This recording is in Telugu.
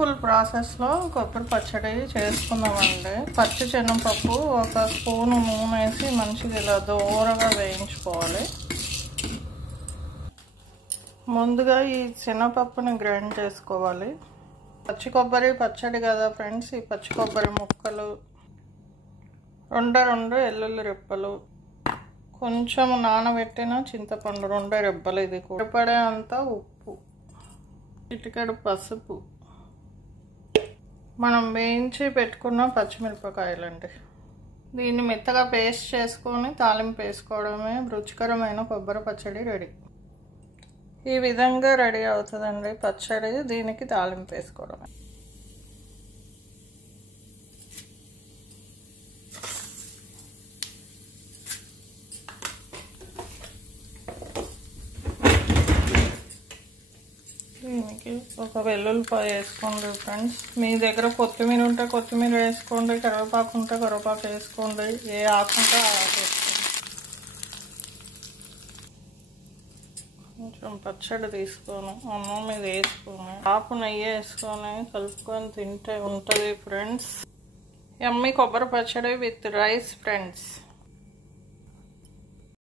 సింపుల్ ప్రాసెస్లో కొబ్బరి పచ్చడి చేసుకుందామండి. పచ్చి శనగపప్పు ఒక స్పూను నూనె వేసి మంచిగా ఇలా దూరగా వేయించుకోవాలి. ముందుగా ఈ శనగపప్పుని గ్రైండ్ చేసుకోవాలి. పచ్చి కొబ్బరి పచ్చడి కదా ఫ్రెండ్స్, ఈ పచ్చి కొబ్బరి ముక్కలు, రెండు వెల్లుల్లి రెప్పలు, కొంచెం నానబెట్టిన చింతపండు 2 రెబ్బలు, ఇది సరిపడే అంత ఉప్పు, చిటికెడు పసుపు, మనం వేయించి పెట్టుకున్న పచ్చిమిరపకాయలండి. దీన్ని మెత్తగా పేస్ట్ చేసుకొని తాలింపు వేసుకోవడమే. రుచికరమైన కొబ్బరి పచ్చడి రెడీ. ఈ విధంగా రెడీ అవుతుందండి పచ్చడి. దీనికి తాలింపు వేసుకోవడమే. దీనికి ఒక వెల్లుల్లిపాయ వేసుకోండి ఫ్రెండ్స్. మీ దగ్గర కొత్తిమీర ఉంటే కొత్తిమీర వేసుకోండి, కరివేపాకు ఉంటే కరివేపాకు వేసుకోండి, ఏ ఆకు ఉంటే ఆ ఆకు వేసుకోండి. కొంచెం పచ్చడి తీసుకొని అన్నం మీద వేసుకొని ఆపు నెయ్యి వేసుకొని కలుపుకొని తింటే ఉంటుంది ఫ్రెండ్స్. యమ్మీ కొబ్బరి పచ్చడి విత్ రైస్ ఫ్రెండ్స్.